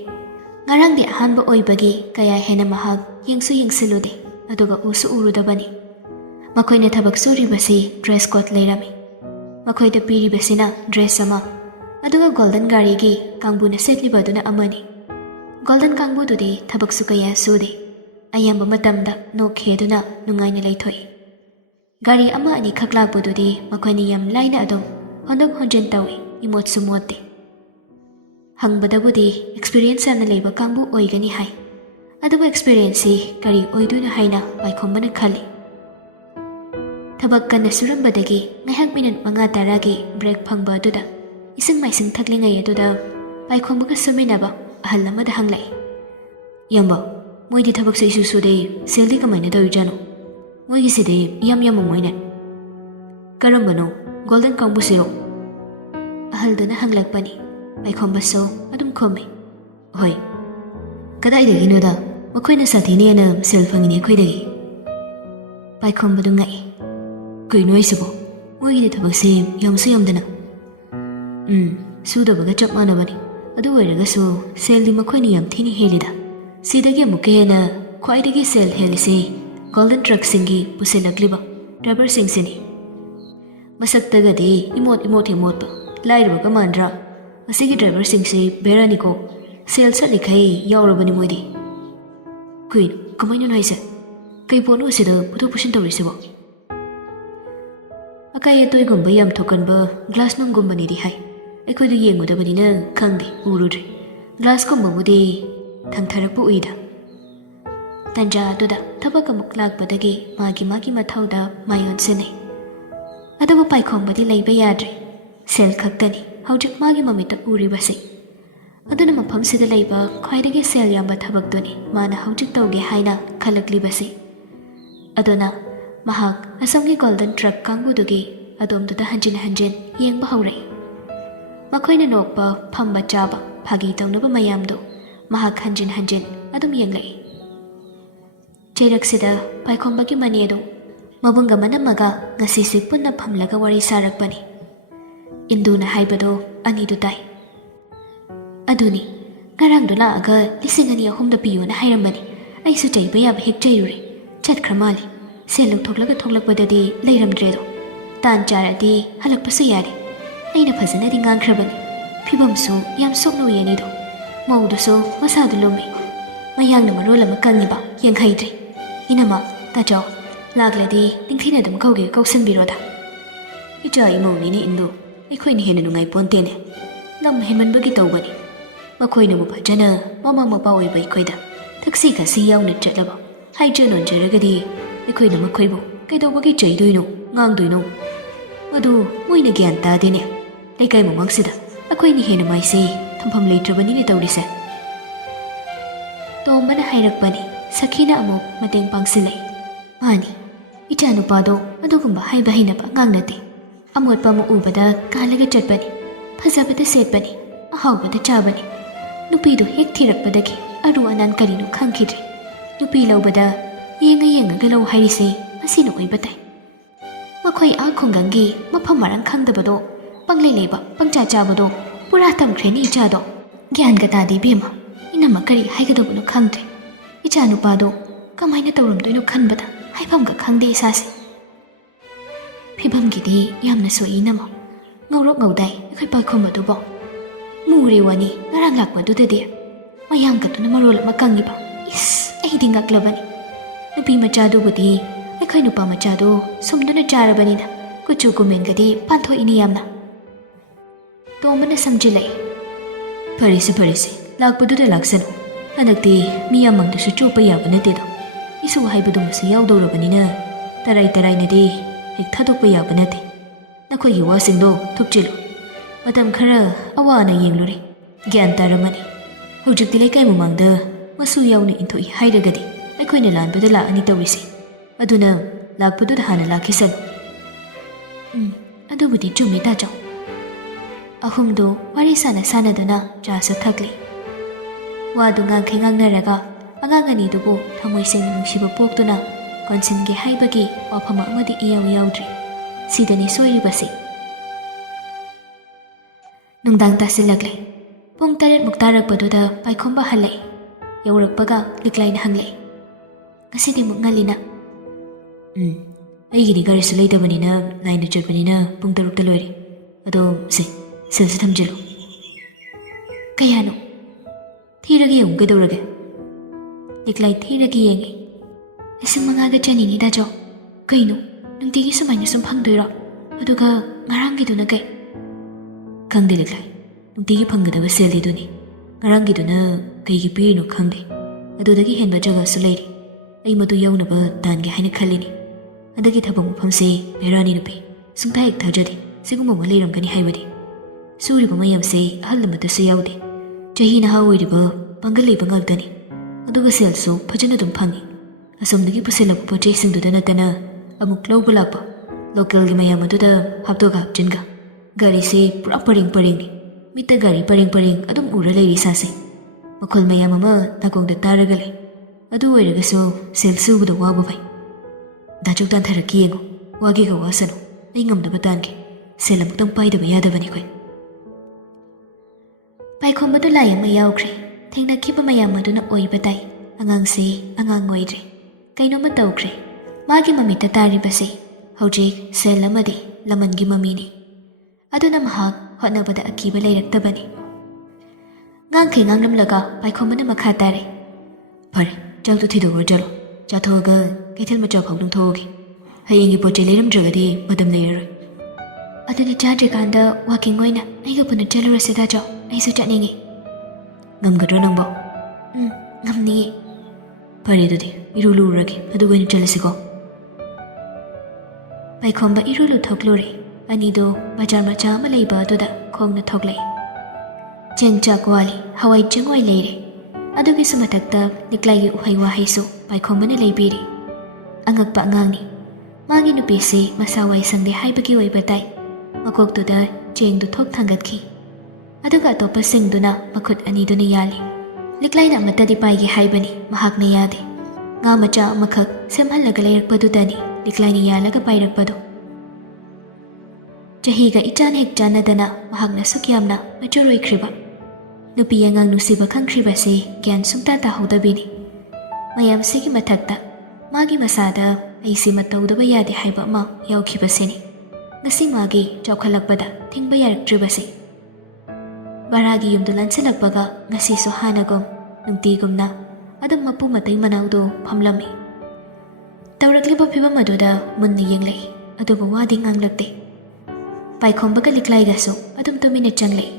ꯉꯔꯥꯡꯗꯤ ꯑꯍꯥꯟꯕ ꯑꯣꯏꯕꯒꯤ ꯀꯌꯥ ꯍꯦꯟꯅ ꯃꯍꯥꯛ ꯌꯦꯡꯁꯤꯜꯂꯨꯗꯦ, ꯑꯗꯨꯒ ꯎꯁꯨ ꯎꯔꯨꯗꯕꯅꯤ꯫ ꯃꯈꯣꯏꯅ ꯊꯕꯛ ꯁꯨꯔꯤꯕꯁꯤ ꯗ꯭ꯔꯦꯁ ꯀꯣꯠ ꯂꯩꯔꯝꯃꯤ꯫ ꯃꯈꯣꯏꯗ ꯄꯤꯔꯤꯕꯁꯤꯅ ꯗ꯭ꯔꯦꯁ ꯑꯃ, ꯑꯗꯨꯒ ꯒꯣꯜꯗꯟ ꯒꯥꯔꯤꯒꯤ ꯀꯥꯡꯕꯨꯅ ꯁꯦꯠꯂꯤꯕꯗꯨꯅ ꯑꯃꯅꯤ꯫ ꯒꯣꯜꯗꯟ ꯀꯥꯡꯕꯨꯗꯨꯗꯤ ꯊꯕꯛꯁꯨ ꯀꯌꯥ ꯁꯨꯗꯦ, ꯑꯌꯥꯝꯕ ꯃꯇꯝꯗ ꯅꯣꯛ ꯈꯦꯗꯨꯅ ꯅꯨꯡꯉꯥꯏꯅ ꯂꯩꯊꯣꯛꯏ꯫ ꯒꯥꯔꯤ ꯑꯃ ꯑꯅꯤꯈꯛ ꯂꯥꯛꯄꯗꯨꯗꯤ ꯃꯈꯣꯏꯅ ꯌꯥꯝ ꯂꯥꯏꯅ ꯑꯗꯨꯝ ꯍꯣꯟꯗꯣꯛ ꯍꯣꯟꯖꯤꯟ ꯇꯧꯏ, ꯏꯃꯣꯠꯁꯨ ꯃꯣꯠꯇꯦ꯫ ꯍꯪꯕꯗꯕꯨꯗꯤ ꯑꯦꯛꯁꯄꯤꯔꯤꯌꯦꯟꯁ ꯌꯥꯝꯅ ꯂꯩꯕ ꯀꯥꯡꯕꯨ ꯑꯣꯏꯒꯅꯤ ꯍꯥꯏ꯫ ꯑꯗꯨꯕꯨ ꯑꯦꯛꯁꯄꯤꯔꯤꯌꯦꯟꯁꯁꯤ ꯀꯔꯤ ꯑꯣꯏꯗꯣꯏꯅꯣ ꯍꯥꯏꯅ ꯄꯥꯏꯈꯣꯝꯕꯅ ꯈꯜꯂꯤ꯫ ꯊꯕꯛ ꯀꯟꯅ ꯁꯨꯔꯝꯕꯗꯒꯤ ꯉꯥꯏꯍꯥꯛ ꯃꯤꯅꯠ 5-10ꯒꯤ ꯕ꯭ꯔꯦꯛ ꯐꯪꯕ ꯑꯗꯨꯗ ꯏꯁꯤꯡ ꯃꯥꯏꯁꯤꯡ ꯊꯛꯂꯤꯉꯩ ꯑꯗꯨꯗ ꯄꯥꯏꯈꯣꯝꯕꯒ ꯁꯨꯃꯤꯟꯅꯕ ꯑꯍꯜ ꯑꯃꯗ ꯍꯪꯂꯛꯏ꯫ "ꯏꯌꯥꯝꯕ, ꯃꯣꯏꯗꯤ ꯊꯕꯛꯁꯦ ꯏꯁꯨ ꯁꯨꯗꯦ, ꯁꯦꯜꯗꯤ ꯀꯃꯥꯏꯅ ꯇꯧꯔꯤꯖꯥꯠꯅꯣ? ꯃꯣꯏꯒꯤꯁꯤꯗꯤ ꯌꯥꯝ ꯃꯣꯏꯅꯦ." "ꯀꯔꯝꯕꯅꯣ? ꯒꯣꯜꯗꯟ ꯀꯥꯡꯕꯨꯁꯤꯔꯣ?" ꯑꯍꯜꯗꯨꯅ ꯍꯪꯂꯛꯄꯅꯤ꯫ ꯄꯥꯏꯈꯣꯝꯕꯁꯨ ꯑꯗꯨꯝ ꯈꯨꯝꯃꯤ꯫ "ꯍꯣꯏ." "ꯀꯗꯥꯏꯗꯒꯤꯅꯣꯗ, ꯃꯈꯣꯏꯅ ꯁꯥꯊꯤꯅ ꯍꯦꯟꯅ ꯁꯦꯜ ꯐꯪꯉꯤꯅꯦ ꯑꯩꯈꯣꯏꯗꯒꯤ." ꯄꯥꯏꯈꯣꯝꯕꯗꯨ ꯉꯛꯏ꯫ "ꯀꯩꯅꯣ ꯍꯥꯏꯁꯤꯕꯣ? ꯃꯣꯏꯒꯤꯗꯤ ꯊꯕꯛꯁꯦ ꯌꯥꯝꯁꯨ ꯌꯥꯝꯗꯅ." "ꯁꯨꯗꯕꯒ ꯆꯞ ꯃꯥꯟꯅꯕꯅꯤ, ꯑꯗꯨ ꯑꯣꯏꯔꯒꯁꯨ ꯁꯦꯜꯗꯤ ꯃꯈꯣꯏꯅ ꯌꯥꯝ ꯊꯤꯅ ꯍꯦꯜꯂꯤꯗ꯫ ꯁꯤꯗꯒꯤ ꯑꯃꯨꯛꯀ ꯍꯦꯟꯅ ꯈ꯭ꯋꯥꯏꯗꯒꯤ ꯁꯦꯜ ꯍꯦꯜꯂꯤꯁꯤ ꯒꯣꯜꯗꯟ ꯇ꯭ꯔꯛꯁꯤꯡꯒꯤ ꯄꯨꯁꯤꯜꯂꯛꯂꯤꯕ ꯗ꯭ꯔꯥꯏꯚꯔꯁꯤꯡꯁꯤꯅꯤ꯫ ꯃꯁꯛꯇꯒꯗꯤ ꯏꯃꯣꯠ ꯍꯦꯛ ꯃꯣꯠꯄ, ꯂꯥꯏꯔꯕꯒ ꯃꯥꯟꯗ꯭ꯔꯥ? ꯃꯁꯤꯒꯤ ꯗ꯭ꯔꯥꯏꯚꯔꯁꯤꯡꯁꯤ ꯕꯦꯔꯥꯅꯤꯀꯣ, ꯁꯦꯜ ꯆꯠꯂꯤꯈꯩ ꯌꯥꯎꯔꯕꯅꯤ ꯃꯣꯏꯗꯤ." "ꯀꯩꯅꯣ, ꯀꯃꯥꯏꯅꯅꯣ ꯍꯥꯏꯁꯦ? ꯀꯩ ꯄꯣꯠꯅꯣ ꯑꯁꯤꯗ ꯄꯨꯊꯣꯛ ꯄꯨꯁꯤꯟ ꯇꯧꯔꯤꯁꯤꯕꯣ?" "ꯑꯀꯥꯏ ꯑꯇꯣꯏꯒꯨꯝꯕ ꯌꯥꯝ ꯊꯣꯛꯀꯟꯕ ꯒ꯭ꯂꯥꯁ ꯅꯨꯡꯒꯨꯝꯕꯅꯤꯗꯤ ꯍꯥꯏ꯫ ꯑꯩꯈꯣꯏꯗ ꯌꯦꯡꯉꯨꯗꯕꯅꯤꯅ ꯈꯪꯗꯦ, ꯎꯔꯨꯗ꯭ꯔꯤ꯫ ꯒ꯭ꯂꯥꯁꯀꯨꯝꯕꯕꯨꯗꯤ ꯊꯪꯊꯔꯛꯄ ꯎꯏꯗ." ꯇꯟꯖꯥ ꯑꯗꯨꯗ ꯊꯕꯛ ꯑꯃꯨꯛ ꯂꯥꯛꯄꯗꯒꯤ ꯃꯥꯒꯤ ꯃꯊꯧꯗ ꯃꯥꯏ ꯑꯣꯟꯁꯤꯟꯅꯩ꯫ ꯑꯗꯨꯕꯨ ꯄꯥꯏꯈꯣꯝꯕꯗꯤ ꯂꯩꯕ ꯌꯥꯗ꯭ꯔꯦ꯫ ꯁꯦꯜ ꯈꯛꯇꯅꯤ ꯍꯧꯖꯤꯛ ꯃꯥꯒꯤ ꯃꯃꯤꯠꯇ ꯎꯔꯤꯕꯁꯤ꯫ ꯑꯗꯨꯅ ꯃꯐꯝꯁꯤꯗ ꯂꯩꯕ ꯈ꯭ꯋꯥꯏꯗꯒꯤ ꯁꯦꯜ ꯌꯥꯝꯕ ꯊꯕꯛꯇꯨꯅꯤ ꯃꯥꯅ ꯍꯧꯖꯤꯛ ꯇꯧꯒꯦ ꯍꯥꯏꯅ ꯈꯜꯂꯛꯂꯤꯕꯁꯤ꯫ ꯑꯗꯨꯅ ꯃꯍꯥꯛ ꯑꯁꯣꯝꯒꯤ ꯒꯣꯜꯗꯟ ꯇ꯭ꯔꯛ ꯀꯥꯡꯕꯨꯗꯨꯒꯤ ꯑꯗꯣꯝꯗꯨꯗ ꯍꯟꯖꯤꯟ ꯍꯟꯖꯤꯟ ꯌꯦꯡꯕ ꯍꯧꯔꯛꯏ꯫ ꯃꯈꯣꯏꯅ ꯅꯣꯛꯄ, ꯐꯝꯕ ꯆꯥꯕ, ꯐꯥꯒꯤ ꯇꯧꯅꯕ ꯃꯌꯥꯝꯗꯨ ꯃꯍꯥꯛ ꯍꯟꯖꯤꯟ ꯍꯟꯖꯤꯟ ꯑꯗꯨꯝ ꯌꯦꯡꯂꯛꯏ꯫ ꯆꯩꯔꯛꯁꯤꯗ ꯄꯥꯏꯈꯣꯝꯕꯒꯤ ꯃꯅꯦ ꯑꯗꯨ ꯃꯕꯨꯡꯒ ꯃꯅꯝꯃꯒ ꯉꯁꯤꯁꯤ ꯄꯨꯟꯅ ꯐꯝꯂꯒ ꯋꯥꯔꯤ ꯁꯥꯔꯛꯄꯅꯤ꯫ ꯏꯟꯗꯨꯅ ꯍꯥꯏꯕꯗꯣ ꯑꯅꯤꯗꯨ ꯇꯥꯏ꯫ ꯑꯗꯨꯅꯤ, ꯉꯔꯥꯡꯗꯣ ꯂꯥꯛꯑꯒ 2,200ꯗ ꯄꯤꯌꯣꯅ ꯍꯥꯏꯔꯝꯕꯅꯤ꯫ ꯑꯩꯁꯨ ꯆꯩꯕ ꯌꯥꯕ ꯍꯦꯛ ꯆꯩꯔꯨꯔꯦ꯫ ꯆꯠꯈ꯭ꯔ ꯃꯥꯜꯂꯤ꯫ ꯁꯦꯜ ꯂꯧꯊꯣꯛꯂꯒ ꯊꯣꯛꯂꯛꯄꯗꯗꯤ ꯂꯩꯔꯝꯗ꯭ꯔꯦꯗꯣ꯫ ꯇꯥꯟ ꯆꯥꯔꯗꯤ ꯍꯜꯂꯛꯄꯁꯨ ꯌꯥꯔꯦ꯫ ꯑꯩꯅ ꯐꯖꯅꯗꯤ ꯉꯥꯡꯈ꯭ꯔꯕꯅꯤ꯫ ꯐꯤꯕꯝꯁꯨ ꯌꯥꯝ ꯁꯣꯛꯅ ꯎꯌꯦꯅꯤꯗꯣ꯫ ꯃꯧꯗꯨꯁꯨ ꯃꯁꯥꯗꯨ ꯂꯨꯝꯃꯤ꯫ ꯃꯌꯥꯡꯅ ꯃꯔꯣꯜ ꯑꯃ ꯀꯪꯉꯤꯕ, ꯌꯦꯡꯍꯩꯗ꯭ꯔꯦ꯫ ꯏꯅꯝꯃ, ꯇꯥꯆꯧ, ꯂꯥꯛꯂꯗꯤ ꯅꯤꯡꯊꯤꯅ ꯑꯗꯨꯝ ꯀꯧꯁꯤꯟꯕꯤꯔꯣꯗ꯫ ꯏꯆꯥ ꯏꯃꯧꯅꯤꯅꯦ ꯏꯟꯗꯨ, ꯑꯩꯈꯣꯏꯅ ꯍꯦꯟꯅ ꯅꯨꯡꯉꯥꯏ ꯄꯣꯟꯇꯦꯅꯦ꯫ ꯂꯝ ꯍꯦꯟꯃꯟꯕꯒꯤ ꯇꯧꯕꯅꯤ꯫ ꯃꯈꯣꯏꯅꯕꯨ ꯐꯖꯅ ꯃꯃꯥ ꯃꯄꯥ ꯑꯣꯏꯕ ꯑꯩꯈꯣꯏꯗ ꯊꯛꯁꯤ ꯈꯥꯁꯤ ꯌꯥꯎꯅ ꯆꯠꯂꯕ ꯍꯥꯏꯖ ꯅꯣꯟꯖꯔꯒꯗꯤ ꯑꯩꯈꯣꯏꯅ ꯃꯈꯣꯏꯕꯨ ꯀꯩꯗꯧꯕꯒꯤ ꯆꯩꯗꯣꯏꯅꯣ, ꯉꯥꯡꯗꯣꯏꯅꯣ? ꯑꯗꯨ ꯃꯣꯏꯅ ꯒ꯭ꯌꯥꯟ ꯇꯥꯗꯦꯅꯦ꯫ ꯂꯩꯀꯥꯏ ꯃꯃꯥꯡꯁꯤꯗ ꯑꯩꯈꯣꯏꯅ ꯍꯦꯟꯅ ꯃꯥꯏꯁꯦ ꯊꯝꯐꯝ ꯂꯩꯇ꯭ꯔꯕꯅꯤꯅꯦ ꯇꯧꯔꯤꯁꯦ꯫ ꯇꯣꯝꯕꯅ ꯍꯥꯏꯔꯛꯄꯅꯤ꯫ ꯁꯈꯤꯅ ꯑꯃꯨꯛ ꯃꯇꯦꯡ ꯄꯥꯡꯁꯤꯜꯂꯛꯏ꯫ ꯃꯥꯅꯤ, ꯏꯆꯥ ꯅꯨꯄꯥꯗꯣ ꯑꯗꯨꯒꯨꯝꯕ ꯍꯩꯕ ꯍꯩꯅꯕ ꯑꯉꯥꯡ ꯅꯠꯇꯦ꯫ ꯑꯃꯣꯠꯄ ꯑꯃ ꯎꯕꯗ ꯀꯥꯜꯂꯒ ꯆꯠꯄꯅꯤ, ꯐꯖꯕꯗ ꯁꯦꯠꯄꯅꯤ, ꯑꯍꯥꯎꯕꯗ ꯆꯥꯕꯅꯤ꯫ ꯅꯨꯄꯤꯗꯨ ꯍꯦꯛ ꯊꯤꯔꯛꯄꯗꯒꯤ ꯑꯔꯨ ꯑꯅꯥꯟ ꯀꯔꯤꯅꯣ ꯈꯪꯈꯤꯗ꯭ꯔꯦ꯫ ꯅꯨꯄꯤ ꯂꯧꯕꯗ ꯌꯦꯡꯉꯒ ꯂꯧ ꯍꯥꯏꯔꯤꯁꯦ ꯃꯁꯤꯅ ꯑꯣꯏꯕ ꯇꯥꯏ꯫ ꯃꯈꯣꯏ ꯈꯨꯡꯒꯪꯒꯤ ꯃꯐꯝ ꯃꯔꯥꯡ ꯈꯪꯗꯕꯗꯣ, ꯄꯪꯂꯩ ꯂꯩꯕ, ꯄꯪꯆꯥ ꯆꯥꯕꯗꯣ ꯄꯨꯔꯥ ꯇꯝꯈ꯭ꯔꯦꯅꯤ ꯏꯆꯥꯗꯣ꯫ ꯒ꯭ꯌꯥꯟꯒ ꯇꯥꯗꯦ ꯏꯕꯦꯝꯃ꯫ ꯏꯅꯝꯃ ꯀꯔꯤ ꯍꯥꯏꯒꯗꯧꯕꯅꯣ ꯈꯪꯗ꯭ꯔꯦ꯫ ꯏꯆꯥ ꯅꯨꯄꯥꯗꯣ ꯀꯃꯥꯏꯅ ꯇꯧꯔꯝꯗꯣꯏꯅꯣ ꯈꯟꯕꯗ ꯍꯥꯏꯐꯝꯒ ꯈꯪꯗꯦ ꯏꯁꯥꯁꯦ꯫ ꯐꯤꯕꯝꯒꯤꯗꯤ ꯌꯥꯝꯅ ꯁꯣꯛꯏ ꯏꯅꯝꯃ꯫ ꯉꯧꯔꯣꯛ ꯉꯧꯗꯥꯏ ꯑꯩꯈꯣꯏ ꯄꯥꯏꯈꯣꯝꯕꯗꯨꯕꯣ꯫ ꯃꯨꯔꯦ ꯋꯥꯅꯤ ꯉꯔꯥꯡ ꯂꯥꯛꯄꯗꯨꯗꯗꯤ꯫ ꯃꯌꯥꯡꯒꯗꯨꯅ ꯃꯔꯣꯜ ꯑꯃ ꯀꯪꯉꯤꯕ꯫ ꯏꯁ, ꯑꯩꯗꯤ ꯉꯛꯂꯕꯅꯤ꯫ ꯅꯨꯄꯤ ꯃꯆꯥꯗꯨꯕꯨꯗꯤ ꯑꯩꯈꯣꯏ ꯅꯨꯄꯥ ꯃꯆꯥꯗꯣ ꯁꯨꯝꯗꯨꯅ ꯆꯥꯔꯕꯅꯤꯅ ꯀꯨꯆꯨ ꯀꯨꯃꯦꯟꯒꯗꯤ ꯄꯥꯟꯊꯣꯛꯏꯅꯤ ꯌꯥꯝꯅ꯫ ꯇꯣꯝꯕꯅ ꯁꯝꯖꯤꯜꯂꯛꯏ꯫ ꯐꯔꯦꯁꯦ, ꯂꯥꯛꯄꯗꯨꯗ ꯂꯥꯛꯁꯅꯨ꯫ ꯍꯟꯗꯛꯇꯤ ꯃꯤꯌꯥꯝꯃꯪꯗꯁꯨ ꯆꯣꯞꯄ ꯌꯥꯕ ꯅꯠꯇꯦꯗꯣ꯫ ꯏꯁꯨ ꯍꯥꯏꯕꯗꯨꯃꯁꯨ ꯌꯥꯎꯗꯧꯔꯕꯅꯤꯅ ꯇꯔꯥꯏꯅꯗꯤ ꯍꯦꯛ ꯊꯥꯗꯣꯛꯄ ꯌꯥꯕ ꯅꯠꯇꯦ꯫ ꯅꯈꯣꯏꯒꯤ ꯋꯥꯁꯤꯡꯗꯣ ꯊꯨꯞꯆꯤꯜꯂꯨ꯫ ꯃꯇꯝ ꯈꯔ ꯑꯋꯥ ꯑꯅꯥ ꯌꯦꯡꯂꯨꯔꯦ, ꯒ꯭ꯌꯥꯟ ꯇꯥꯔꯝꯃꯅꯤ꯫ ꯍꯧꯖꯤꯛꯇꯤ ꯂꯩꯀꯥꯏ ꯃꯃꯥꯡꯗ ꯃꯁꯨ ꯌꯥꯎꯅ ꯏꯟꯊꯣꯛꯏ ꯍꯥꯏꯔꯒꯗꯤ ꯑꯩꯈꯣꯏꯅ ꯂꯥꯟꯕꯗ ꯂꯥꯛꯑꯅꯤ ꯇꯧꯔꯤꯁꯦ꯫ ꯑꯗꯨꯅ ꯂꯥꯛꯄꯗꯨꯗ ꯍꯥꯟꯅ ꯂꯥꯛꯈꯤꯁꯅꯨ꯫ ꯑꯗꯨꯕꯨꯗꯤ ꯆꯨꯝꯃꯤ ꯇꯥꯆꯧ꯫ ꯑꯍꯨꯝꯗꯨ ꯋꯥꯔꯤ ꯁꯥꯟꯅꯗꯨꯅ ꯆꯥꯁꯨ ꯊꯛꯂꯤ꯫ ꯋꯥꯗꯨ ꯉꯥꯡꯈꯩ ꯉꯥꯡꯅꯔꯒ ꯑꯉꯥꯡ ꯑꯅꯤꯗꯨꯕꯨ ꯊꯃꯣꯏ ꯁꯦꯡꯅ ꯅꯨꯡꯁꯤꯕ ꯄꯣꯛꯇꯨꯅ ꯀꯣꯟꯁꯤꯟꯒꯦ ꯍꯥꯏꯕꯒꯤ ꯋꯥꯐꯝ ꯑꯃꯗꯤ ꯏꯌꯥꯎ ꯌꯥꯎꯗ꯭ꯔꯤ꯫ ꯁꯤꯗꯅꯤ ꯁꯣꯏꯔꯤꯕꯁꯤ꯫ ꯅꯨꯡꯗꯥꯡ ꯇꯥꯁꯤꯜꯂꯛꯂꯦ꯫ ꯄꯨꯡ 7ꯃꯨꯛ ꯇꯥꯔꯛꯄꯗꯨꯗ ꯄꯥꯏꯈꯣꯝꯕ ꯍꯜꯂꯛꯏ꯫ ꯌꯧꯔꯛꯄꯒ ꯂꯤꯛꯂꯥꯏꯅ ꯍꯪꯂꯛꯏ꯫ ꯉꯁꯤꯗꯤ ꯑꯃꯨꯛ ꯉꯜꯂꯤꯅ? ꯑꯩꯒꯤꯗꯤ ꯒꯥꯔꯤꯁꯨ ꯂꯩꯇꯕꯅꯤꯅ ꯂꯥꯏꯟꯗ ꯆꯠꯄꯅꯤꯅ ꯄꯨꯡ 6ꯗ ꯂꯣꯏꯔꯦ꯫ ꯑꯗꯣ ꯁꯦꯜꯁꯤ ꯊꯝꯖꯤꯜꯂꯨ꯫ ꯀꯌꯥꯅꯣ? ꯊꯤꯔꯒ ꯌꯦꯡꯉꯨ ꯀꯩꯗꯧꯔꯒꯦ? ꯂꯤꯛꯂꯥꯏ ꯊꯤꯔꯒ ꯌꯦꯡꯉꯤ꯫ 5,000ꯒ ꯆꯅꯤꯅꯤ ꯇꯥꯆꯧ꯫ ꯀꯩꯅꯣ, ꯅꯨꯡꯇꯤꯒꯤ ꯁꯨꯃꯥꯏꯅ ꯁꯨꯝ ꯐꯪꯗꯣꯏꯔꯣ? ꯑꯗꯨꯒ ꯉꯔꯥꯡꯒꯤꯗꯨꯅ ꯀꯩ? ꯈꯪꯗꯦ ꯂꯤꯛꯂꯥꯏ, ꯅꯨꯡꯇꯤꯒꯤ ꯐꯪꯒꯗꯕ ꯁꯦꯜꯗꯤꯗꯨꯅꯤ꯫ ꯉꯔꯥꯡꯒꯤꯗꯨꯅ ꯀꯩꯒꯤ ꯄꯤꯔꯤꯅꯣ ꯈꯪꯗꯦ꯫ ꯑꯗꯨꯗꯒꯤ ꯍꯦꯟꯕ ꯖꯒꯥꯁꯨ ꯂꯩꯔꯤ꯫ ꯑꯩ ꯃꯗꯨ ꯌꯧꯅꯕ ꯇꯥꯟꯒꯦ ꯍꯥꯏꯅ ꯈꯜꯂꯤꯅꯤ꯫ ꯍꯟꯗꯛꯀꯤ ꯊꯕꯛ ꯃꯐꯝꯁꯦ ꯕꯦꯔꯥꯅꯤ ꯅꯨꯄꯤ꯫ ꯁꯨꯡꯊꯥ ꯍꯦꯛ ꯊꯥꯖꯗꯦ ꯁꯤꯒꯨꯝꯕ ꯑꯃ ꯂꯩꯔꯝꯒꯅꯤ ꯍꯥꯏꯕꯗꯤ꯫ ꯁꯨꯔꯤꯕ ꯃꯌꯥꯝꯁꯦ ꯑꯍꯜ ꯑꯃꯠꯇꯁꯨ ꯌꯥꯎꯗꯦ꯫ ꯆꯍꯤ ꯅꯍꯥ ꯑꯣꯏꯔꯤꯕ ꯄꯥꯡꯒꯜ ꯂꯩꯕ ꯉꯥꯛꯇꯅꯤ꯫ ꯑꯗꯨꯒ ꯁꯦꯜꯁꯨ ꯐꯖꯅ ꯑꯗꯨꯝ ꯐꯪꯏ꯫ ꯑꯁꯣꯝꯗꯒꯤ ꯄꯨꯁꯤꯜꯂꯛꯄ ꯄꯣꯠ ꯆꯩꯁꯤꯡꯗꯨꯗ ꯅꯠꯇꯅ ꯑꯃꯨꯛ ꯂꯧꯕ ꯂꯥꯛꯄ ꯂꯣꯀꯦꯜꯒꯤ ꯃꯌꯥꯝ ꯑꯗꯨꯗ ꯍꯥꯞꯇꯣꯛ ꯍꯥꯞꯆꯤꯟꯒ ꯒꯥꯔꯤꯁꯦ ꯄꯨꯔꯥ ꯄꯔꯦꯡꯅꯤ꯫ ꯃꯤꯠꯇ ꯒꯥꯔꯤ ꯄꯔꯦꯡ ꯑꯗꯨꯝ ꯎꯔ ꯂꯩꯔꯤ ꯏꯁꯥꯁꯦ꯫ ꯃꯈꯣꯜ ꯃꯌꯥꯝ ꯑꯃ ꯅꯥꯀꯣꯡꯗ ꯇꯥꯔꯒ ꯂꯩ꯫ ꯑꯗꯨ ꯑꯣꯏꯔꯒꯁꯨ ꯁꯦꯜ ꯁꯨꯕꯗ ꯋꯥꯕ ꯐꯩ꯫ ꯗꯥꯆꯧ ꯇꯥꯟꯊꯔꯛꯀꯦ ꯌꯦꯡꯉꯨ꯫ ꯋꯥꯒꯦꯒ ꯋꯥꯁꯅꯨ꯫ ꯑꯩ ꯉꯝꯅꯕ ꯇꯥꯟꯒꯦ꯫ ꯁꯦꯜ ꯑꯃꯨꯛꯇꯪ ꯄꯥꯏꯗꯕ ꯌꯥꯗꯕꯅꯤ ꯑꯩꯈꯣꯏ꯫ ꯄꯥꯏꯈꯣꯝꯕꯗꯨ ꯂꯥꯏ ꯑꯃ ꯌꯥꯎꯈ꯭ꯔꯦ꯫ ꯊꯦꯡꯅꯈꯤꯕ ꯃꯌꯥꯝ ꯑꯗꯨꯅ ꯑꯣꯏꯕ ꯇꯥꯏ꯫ ꯑꯉꯥꯡꯁꯦ ꯑꯉꯥꯡ ꯑꯣꯏꯗ꯭ꯔꯦ꯫ ꯀꯩꯅꯣꯝꯃ ꯇꯧꯈ꯭ꯔꯦ꯫ ꯃꯥꯒꯤ ꯃꯃꯤꯠꯇ ꯇꯥꯔꯤꯕꯁꯦ ꯍꯧꯖꯤꯛ ꯁꯦꯜ ꯑꯃꯗꯤ ꯂꯃꯟꯒꯤ ꯃꯃꯤꯅꯤ꯫ ꯑꯗꯨꯅ ꯃꯍꯥꯛ ꯍꯣꯠꯅꯕꯗ ꯑꯀꯤꯕ ꯂꯩꯔꯛꯇꯕꯅꯤ꯫ ꯉꯥꯡꯈꯩ ꯉꯥꯡꯂꯝꯂꯒ ꯄꯥꯏꯈꯣꯝꯕꯅ ꯃꯈꯥ ꯇꯥꯔꯦ꯫ ꯐꯔꯦ, ꯆꯥꯛꯇꯣ ꯊꯤꯗꯣꯛꯑ ꯆꯠꯂꯣ꯫ ꯆꯥꯊꯣꯛꯑꯒ ꯀꯩꯊꯦꯜ ꯃꯆꯥ ꯐꯥꯎ ꯊꯣꯛꯑꯒꯦ꯫ ꯍꯌꯦꯡꯒꯤ ꯄꯣꯠ ꯆꯩ ꯂꯩꯔꯝꯗ꯭ꯔꯒꯗꯤ ꯃꯇꯝ ꯂꯩꯔꯔꯣꯏ꯫ ꯑꯗꯨꯗꯤ ꯆꯥꯗ꯭ꯔꯤꯀꯥꯟꯗ ꯋꯥꯛꯀꯤꯡ ꯑꯣꯏꯅ ꯑꯩꯒ ꯄꯨꯟꯅ ꯆꯠꯂꯨꯔꯁꯤ ꯇꯥꯆꯧ꯫ ꯑꯩꯁꯨ ꯆꯠꯅꯤꯡꯉꯤ꯫ ꯉꯝꯒꯗ꯭ꯔꯣ ꯅꯪꯕꯣ? ꯉꯝꯅꯤꯌꯦ꯫ ꯐꯔꯦ ꯑꯗꯨꯗꯤ ꯏꯔꯨ ꯂꯨꯔꯨꯔꯒꯦ, ꯑꯗꯨꯒ ꯑꯣꯏꯅ ꯆꯠꯂꯁꯤꯀꯣ꯫ ꯄꯥꯏꯈꯣꯝꯕ ꯏꯔꯨ ꯂꯨꯊꯣꯛꯂꯨꯔꯦ꯫ ꯑꯅꯤꯗꯣ ꯕꯖꯥꯔ ꯃꯆꯥ ꯑꯃ ꯂꯩꯕ ꯑꯗꯨꯗ ꯈꯣꯡꯅ ꯊꯣꯛꯂꯛꯏ꯫ ꯆꯦꯡ ꯆꯥꯛ ꯋꯥꯂꯤ, ꯍꯋꯥꯏ ꯆꯦꯡꯋꯥꯏ ꯂꯩꯔꯦ꯫ ꯑꯗꯨꯒꯤꯁꯨ ꯃꯊꯛꯇ ꯂꯤꯛꯂꯥꯏꯒꯤ ꯎꯍꯩ ꯋꯥꯍꯩꯁꯨ ꯄꯥꯏꯈꯣꯝꯕꯅ ꯂꯩꯕꯤꯔꯤ꯫ ꯑꯉꯛꯄ ꯑꯉꯥꯡꯅꯤ꯫ ꯃꯥꯒꯤ ꯅꯨꯄꯤꯁꯤ ꯃꯁꯥ ꯋꯥꯏ ꯁꯪꯗꯦ ꯍꯥꯏꯕꯒꯤ ꯑꯣꯏꯕ ꯇꯥꯏ꯫ ꯃꯀꯣꯛꯇꯨꯗ ꯆꯦꯡꯗꯨ ꯊꯣꯛ ꯊꯥꯡꯒꯠꯈꯤ꯫ ꯑꯗꯨꯒ ꯑꯇꯣꯞꯄꯁꯤꯡꯗꯨꯅ ꯃꯈꯨꯠ ꯑꯅꯤꯗꯨꯅ ꯌꯥꯜꯂꯤ꯫ ꯂꯤꯛꯂꯥꯏꯅ ꯑꯃꯠꯇꯗꯤ ꯄꯥꯏꯒꯦ ꯍꯥꯏꯕꯅꯤ, ꯃꯍꯥꯛꯅ ꯌꯥꯗꯦ꯫ ꯉꯥ ꯃꯆꯥ ꯑꯃꯈꯛ ꯁꯦꯝꯍꯜꯂꯒ ꯂꯩꯔꯛꯄꯗꯨꯗꯅꯤ ꯂꯤꯛꯂꯥꯏꯅ ꯌꯥꯜꯂꯒ ꯄꯥꯏꯔꯛꯄꯗꯣ꯫ ꯆꯍꯤꯒ ꯏꯆꯥꯅ ꯍꯦꯛ ꯆꯥꯟꯅꯗꯅ ꯃꯍꯥꯛꯅ ꯁꯨꯛ ꯌꯥꯝꯅ ꯃꯆꯨꯔ ꯑꯣꯏꯈ꯭ꯔꯤꯕ, ꯅꯨꯄꯤ ꯑꯉꯥꯡ ꯅꯨꯡꯁꯤꯕ ꯈꯪꯈ꯭ꯔꯤꯕꯁꯤ ꯒ꯭ꯌꯥꯟ ꯁꯨꯡꯇꯥ ꯇꯥꯍꯧꯗꯕꯤꯅꯤ꯫ ꯃꯌꯥꯝꯁꯤꯒꯤ ꯃꯊꯛꯇ ꯃꯥꯒꯤ ꯃꯁꯥꯗ ꯑꯩꯁꯤ ꯃꯇꯧꯗꯕ ꯌꯥꯗꯦ ꯍꯥꯏꯕ ꯑꯃ ꯌꯥꯎꯈꯤꯕꯁꯤꯅꯤ ꯉꯁꯤ ꯃꯥꯒꯤ ꯆꯥꯎꯈꯠꯂꯛꯄꯗ ꯊꯤꯡꯕ ꯌꯥꯔꯛꯇ꯭ꯔꯤꯕꯁꯤ꯫ ꯚꯔꯥꯒꯤ ꯌꯨꯝꯗꯨ ꯂꯥꯟꯁꯤꯜꯂꯛꯄꯒ ꯉꯁꯤꯁꯨ ꯍꯥꯟꯅꯒꯨꯝ ꯅꯨꯡꯇꯤꯒꯨꯝꯅ ꯑꯗꯨꯝ ꯃꯄꯨ ꯃꯇꯩ ꯃꯅꯥꯎꯗꯨ ꯐꯝꯂꯝꯃꯤ꯫ ꯇꯧꯔꯛꯂꯤꯕ ꯐꯤꯕꯝ ꯑꯗꯨꯗ ꯃꯨꯟꯅ ꯌꯦꯡꯂꯛꯏ, ꯑꯗꯨꯕꯨ ꯋꯥꯗꯤ ꯉꯥꯡꯂꯛꯇꯦ꯫ ꯄꯥꯏꯈꯣꯝꯕꯒ ꯂꯤꯛꯂꯥꯏꯒꯁꯨ ꯑꯗꯨꯝ ꯇꯨꯃꯤꯟꯅ ꯆꯪꯂꯛꯏ꯫